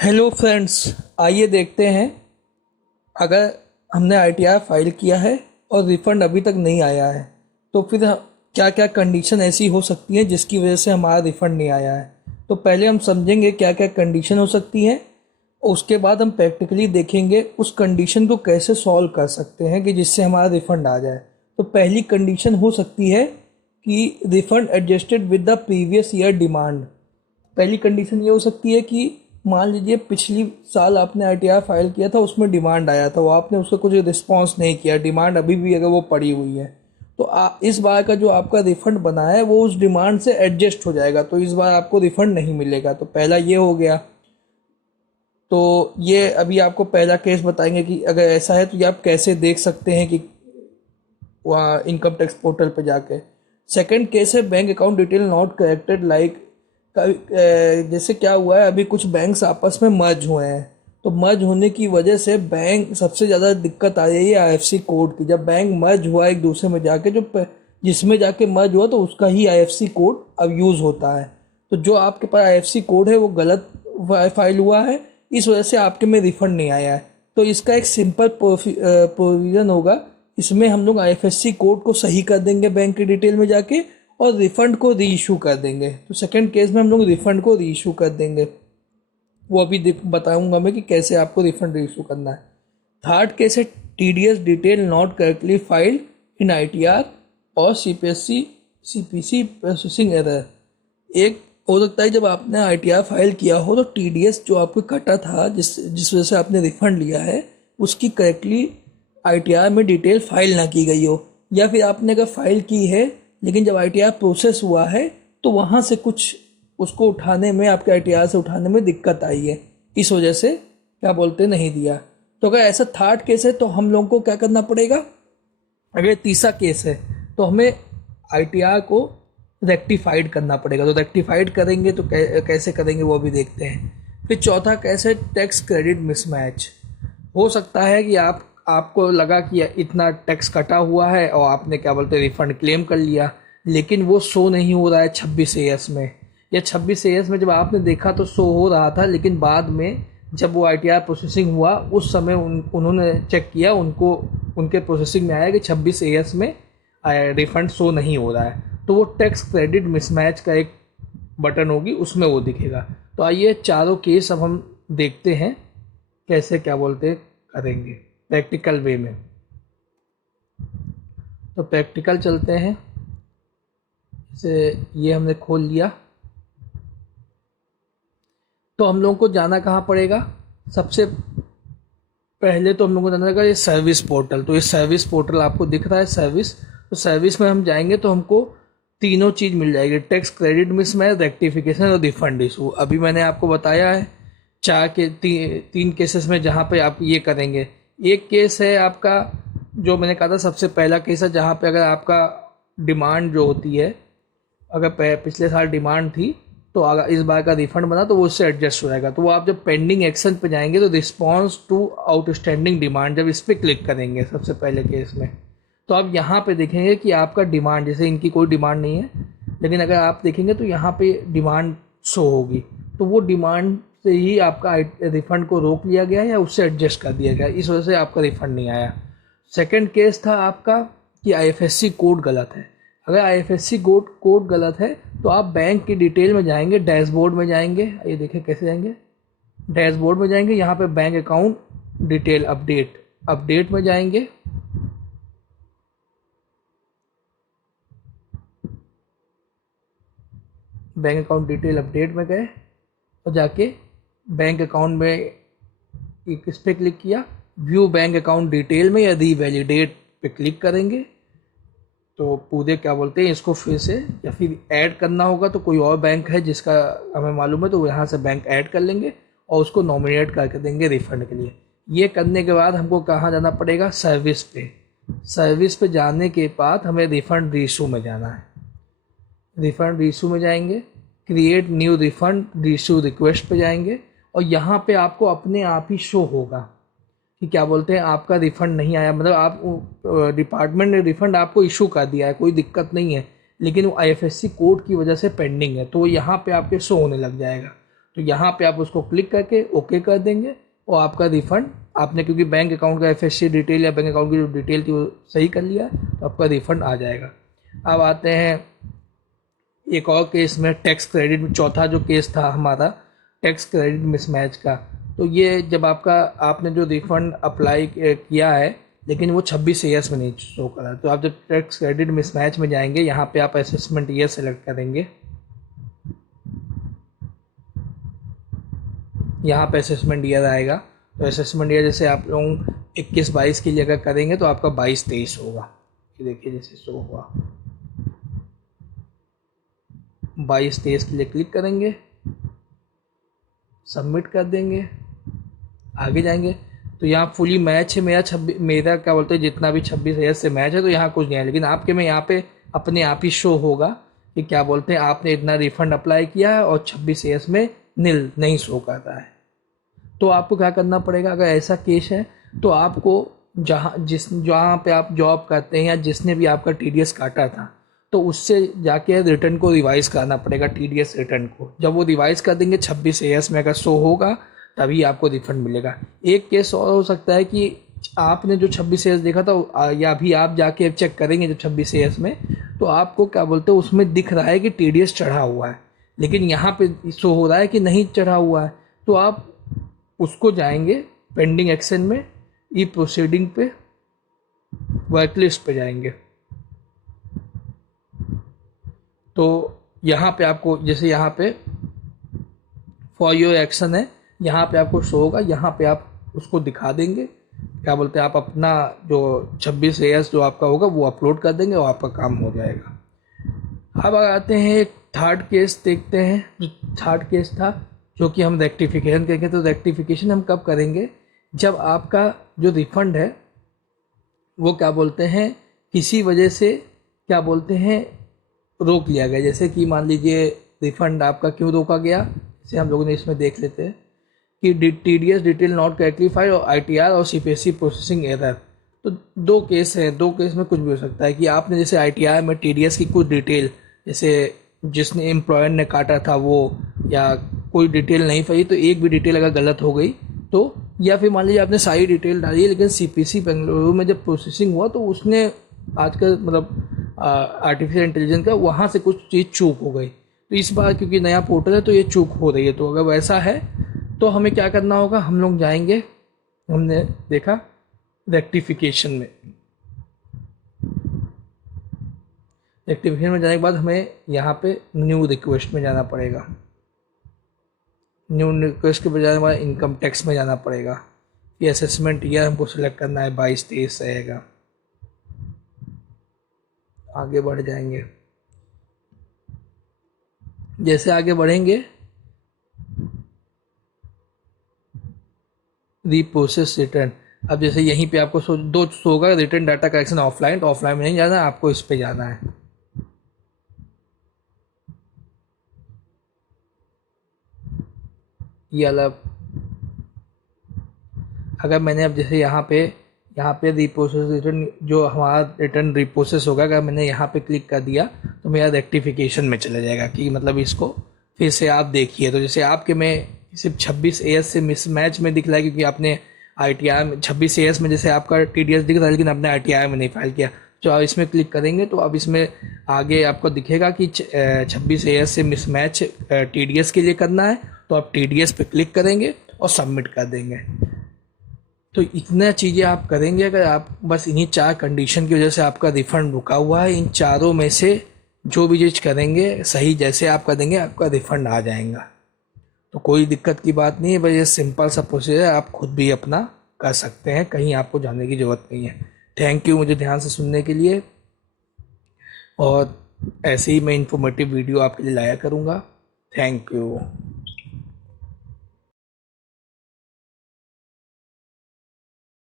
Hello friends, आइए देखते हैं। अगर हमने आईटीआर फाइल किया है और रिफंड अभी तक नहीं आया है तो फिर क्या क्या कंडीशन ऐसी हो सकती है जिसकी वजह से हमारा रिफंड नहीं आया है। तो पहले हम समझेंगे क्या क्या कंडीशन हो सकती है, उसके बाद हम प्रैक्टिकली देखेंगे उस कंडीशन को कैसे सॉल्व कर सकते हैं कि जिससे हमारा रिफंड आ जाए। तो पहली कंडीशन हो सकती है कि refund adjusted with the previous year demand. पहली कंडीशन ये हो सकती है कि मान लीजिए पिछली साल आपने आईटीआर फाइल किया था, उसमें डिमांड आया था, वो आपने उसका कुछ रिस्पॉन्स नहीं किया, डिमांड अभी भी अगर वो पड़ी हुई है तो इस बार का जो आपका रिफंड बना है वो उस डिमांड से एडजस्ट हो जाएगा, तो इस बार आपको रिफंड नहीं मिलेगा। तो पहला ये हो गया। तो ये अभी आपको पहला केस बताएंगे कि अगर ऐसा है तो ये आप कैसे देख सकते हैं कि वहाँ इनकम टैक्स पोर्टल पे जाके। सेकंड केस है bank account detail not corrected, like जैसे क्या हुआ है, अभी कुछ बैंक्स आपस में मर्ज हुए हैं, तो मर्ज होने की वजह से बैंक सबसे ज़्यादा दिक्कत आ रही है आईएफसी कोड की। जब बैंक मर्ज हुआ एक दूसरे में जाके, जिसमें जाके मर्ज हुआ तो उसका ही आईएफसी कोड अब यूज़ होता है। तो जो आपके पास आईएफसी कोड है वो गलत फाइल हुआ है, इस वजह से आपके में रिफंड नहीं आया है। तो इसका एक सिंपल प्रोविज़न होगा, इसमें हम लोग आईएफएससी कोड को सही कर देंगे बैंक की डिटेल में जाके और रिफंड को री इशू कर देंगे। तो सेकंड केस में हम लोग रिफंड को री इशू कर देंगे, वो अभी बताऊंगा मैं कि कैसे आपको रिफंड री इशू करना है। थर्ड केस है TDS detail not correctly filed in ITR और सीपीएससी सीपीसी प्रोसेसिंग एरर। एक हो सकता है जब आपने आईटीआर फाइल किया हो तो टीडीएस जो आपको कटा था, जिस वजह से आपने रिफंड लिया है, उसकी करेक्टली आईटीआर में डिटेल फाइल ना की गई हो, या फिर आपने अगर फाइल की है लेकिन जब आईटीआर प्रोसेस हुआ है तो वहाँ से कुछ उसको उठाने में, आपके आईटीआर से उठाने में दिक्कत आई है, इस वजह से क्या बोलते नहीं दिया। तो अगर ऐसा थर्ड केस है तो हम लोगों को क्या करना पड़ेगा। अगर तीसरा केस है तो हमें आईटीआर को रेक्टिफाइड करना पड़ेगा। तो रेक्टिफाइड करेंगे तो कैसे करेंगे वो भी देखते हैं। फिर चौथा केस है टैक्स क्रेडिट मिसमैच। हो सकता है कि आपको लगा कि इतना टैक्स कटा हुआ है और आपने क्या बोलते हैं रिफंड क्लेम कर लिया, लेकिन वो शो नहीं हो रहा है 26 AS में, या 26 AS में जब आपने देखा तो शो हो रहा था, लेकिन बाद में जब वो आईटीआर प्रोसेसिंग हुआ उस समय उन्होंने चेक किया, उनको उनके प्रोसेसिंग में आया कि 26 AS में रिफंड शो नहीं हो रहा है, तो वो टैक्स क्रेडिट मिसमैच का एक बटन होगी, उसमें वो दिखेगा। तो आइए चारों केस अब हम देखते हैं कैसे क्या बोलते करेंगे प्रैक्टिकल वे में। तो प्रैक्टिकल चलते हैं। जैसे ये हमने खोल लिया, तो हम लोगों को जाना कहाँ पड़ेगा। सबसे पहले तो हम लोगों को जाना पड़ेगा ये सर्विस पोर्टल। तो ये सर्विस पोर्टल आपको दिख रहा है सर्विस, तो सर्विस में हम जाएंगे तो हमको तीनों चीज़ मिल जाएगी, टैक्स क्रेडिट मिसमैच, रेक्टिफिकेशन और रिफंड इशू। अभी मैंने आपको बताया है तीन केसेस में जहाँ पे आप ये करेंगे। एक केस है आपका, जो मैंने कहा था सबसे पहला केस है, जहाँ पे अगर आपका डिमांड जो होती है, अगर पिछले साल डिमांड थी तो अगर इस बार का रिफंड बना तो वो उससे एडजस्ट हो जाएगा। तो वो आप जब पेंडिंग एक्शन पे जाएंगे तो रिस्पॉन्स टू आउटस्टैंडिंग डिमांड, जब इस पर क्लिक करेंगे सबसे पहले केस में, तो आप यहाँ पे देखेंगे कि आपका डिमांड, जैसे इनकी कोई डिमांड नहीं है, लेकिन अगर आप देखेंगे तो यहाँ पे डिमांड शो होगी, तो वो डिमांड से ही आपका रिफंड को रोक लिया गया या उससे एडजस्ट कर दिया गया, इस वजह से आपका रिफंड नहीं आया। सेकेंड केस था आपका कि आईएफएससी कोड गलत है। अगर आईएफएससी कोड गलत है तो आप बैंक की डिटेल में जाएंगे, डैशबोर्ड में जाएंगे, ये देखिए कैसे जाएंगे, डैशबोर्ड में जाएंगे, यहाँ पे बैंक अकाउंट डिटेल अपडेट में जाएंगे, बैंक अकाउंट डिटेल अपडेट में गए और जाके बैंक अकाउंट में एक इस पर क्लिक किया, व्यू बैंक अकाउंट डिटेल में या रीवैलिडेट पे क्लिक करेंगे तो पूरे क्या बोलते हैं इसको फिर से, या फिर ऐड करना होगा तो कोई और बैंक है जिसका हमें मालूम है तो यहाँ से बैंक ऐड कर लेंगे और उसको नॉमिनेट करके देंगे रिफंड के लिए। ये करने के बाद हमको कहाँ जाना पड़ेगा, सर्विस पे। सर्विस पे जाने के बाद हमें रिफंड रीइशू में जाना है। रिफंड रीइशू में जाएंगे, create new refund reissue request पे जाएंगे और यहाँ पे आपको अपने आप ही शो होगा कि क्या बोलते हैं आपका रिफ़ंड नहीं आया, मतलब आप डिपार्टमेंट ने रिफ़ंड आपको इशू कर दिया है, कोई दिक्कत नहीं है, लेकिन वो आईएफएससी कोड की वजह से पेंडिंग है, तो यहाँ पे आपके शो होने लग जाएगा। तो यहाँ पे आप उसको क्लिक करके ओके कर देंगे और आपका रिफ़ंड आपने, क्योंकि बैंक अकाउंट का एफएससी डिटेल या बैंक अकाउंट की जो डिटेल थी वो सही कर लिया है, तो आपका रिफ़ंड आ जाएगा। अब आते हैं एक और केस में, टैक्स क्रेडिट। चौथा जो केस था हमारा टैक्स क्रेडिट मिसमैच का, तो ये जब आपने जो रिफ़ंड अप्लाई किया है लेकिन वो 26 ईयर्स में नहीं शो करा, तो आप जब टैक्स क्रेडिट मिसमैच में जाएंगे, यहाँ पे आप असेसमेंट ईयर सेलेक्ट करेंगे। यहाँ पे असेसमेंट ईयर आएगा, तो असेसमेंट ईयर जैसे आप लोग 21-22 के लिए अगर करेंगे तो आपका 22-23 होगा। ये देखिए जैसे शो हुआ, 22-23 के लिए क्लिक करेंगे, सबमिट कर देंगे, आगे जाएंगे तो यहाँ फुली मैच है मेरा क्या बोलते हैं, जितना भी 26 ईयर से मैच है, तो यहाँ कुछ नहीं है। लेकिन आपके में यहाँ पे अपने आप ही शो होगा कि क्या बोलते हैं, आपने इतना रिफंड अप्लाई किया है और 26 ईयर्स में नील नहीं शो करता है। तो आपको क्या करना पड़ेगा, अगर ऐसा केस है तो आपको जहाँ पे आप जॉब करते हैं या जिसने भी आपका टीडीएस काटा था, तो उससे जाके रिटर्न को रिवाइज करना पड़ेगा, टीडीएस रिटर्न को। जब वो रिवाइज कर देंगे 26 ईयर्स में अगर शो होगा तभी आपको रिफंड मिलेगा। एक केस और हो सकता है कि आपने जो 26 ईयर्स देखा था, या भी आप जाके चेक करेंगे जब 26 ईयर्स में, तो आपको क्या बोलते हैं उसमें दिख रहा है कि टीडीएस चढ़ा हुआ है, लेकिन यहाँ पे शो हो रहा है कि नहीं चढ़ा हुआ है। तो आप उसको जाएंगे पेंडिंग एक्शन में, ई प्रोसीडिंग पे, वर्क लिस्ट पे जाएंगे। तो यहाँ पे आपको, जैसे यहाँ पे फॉर योर एक्शन है, यहाँ पे आपको शो होगा, यहाँ पे आप उसको दिखा देंगे, क्या बोलते हैं, आप अपना जो 26 ईयर्स जो आपका होगा वो अपलोड कर देंगे और आपका काम हो जाएगा। अब आते हैं एक थर्ड केस देखते हैं। जो थर्ड केस था जो कि हम रेक्टिफिकेशन करेंगे, तो रेक्टिफिकेशन हम कब करेंगे, जब आपका जो रिफंड है वो क्या बोलते हैं किसी वजह से क्या बोलते हैं रोक लिया गया। जैसे कि मान लीजिए रिफंड आपका क्यों रोका गया, जैसे हम लोगों ने इसमें देख लेते हैं कि TDS detail not correctly file और आईटीआर और सीपीएससी प्रोसेसिंग एरर। तो दो केस हैं, दो केस में कुछ भी हो सकता है कि आपने जैसे आईटीआर में टीडीएस की कुछ डिटेल, जैसे जिसने एम्प्लॉयर ने काटा था वो, या कोई डिटेल नहीं पाई, तो एक भी डिटेल अगर गलत हो गई तो, या फिर मान लीजिए आपने सारी डिटेल डाली है लेकिन सीपीसी बेंगलुरु में जब प्रोसेसिंग हुआ तो उसने आजकल मतलब आर्टिफिशियल इंटेलिजेंस का वहाँ से कुछ चीज़ चूक हो गई, तो इस बार क्योंकि नया पोर्टल है तो ये चूक हो रही है। तो अगर वैसा है तो हमें क्या करना होगा, हम लोग जाएंगे, हमने देखा रेक्टिफिकेशन में, रेक्टिफिकेशन में जाने के बाद हमें यहाँ पे न्यू रिक्वेस्ट में जाना पड़ेगा। न्यू रिक्वेस्ट के बजाय हमारा इनकम टैक्स में जाना पड़ेगा। ये असेसमेंट ईयर हमको सिलेक्ट करना है, 22-23 रहेगा। आगे बढ़ जाएंगे, जैसे आगे बढ़ेंगे रीप्रोसेस रिटर्न। अब जैसे यहीं पे आपको दो शो होगा, रिटर्न डाटा करेक्शन ऑफलाइन, तो ऑफलाइन में नहीं जाना है, आपको इस पे जाना है। ये अलग, अगर मैंने अब जैसे यहाँ पे रीप्रोसेस रिटर्न, जो हमारा रिटर्न रीप्रोसेस होगा, अगर मैंने यहाँ पे क्लिक कर दिया तो मेरा रेक्टिफिकेशन में चला जाएगा कि मतलब इसको फिर से आप देखिए। तो जैसे आपके में सिर्फ 26 ईयर्स से मिसमैच में दिख रहा है क्योंकि आपने आईटीआर में 26 ईयर्स में जैसे आपका टीडीएस दिख रहा है लेकिन आपने आईटीआर में नहीं फाइल किया। तो आप इसमें क्लिक करेंगे तो अब इसमें आगे आपको दिखेगा कि 26 ईयर्स से मिसमैच टीडीएस के लिए करना है, तो आप टीडीएस पे क्लिक करेंगे और सबमिट कर देंगे। तो इतना चीज़ें आप करेंगे, अगर आप बस इन्हीं 4 कंडीशन की वजह से आपका रिफ़ंड रुका हुआ है, इन चारों में से जो भी चीज़ करेंगे सही जैसे आप कर देंगे आपका रिफ़ंड आ जाएगा। तो कोई दिक्कत की बात नहीं है, बस ये सिंपल सा प्रोसीजर है, आप खुद भी अपना कर सकते हैं, कहीं आपको जाने की ज़रूरत नहीं है। थैंक यू मुझे ध्यान से सुनने के लिए, और ऐसे ही मैं इन्फॉर्मेटिव वीडियो आपके लिए लाया करूँगा। Thank you.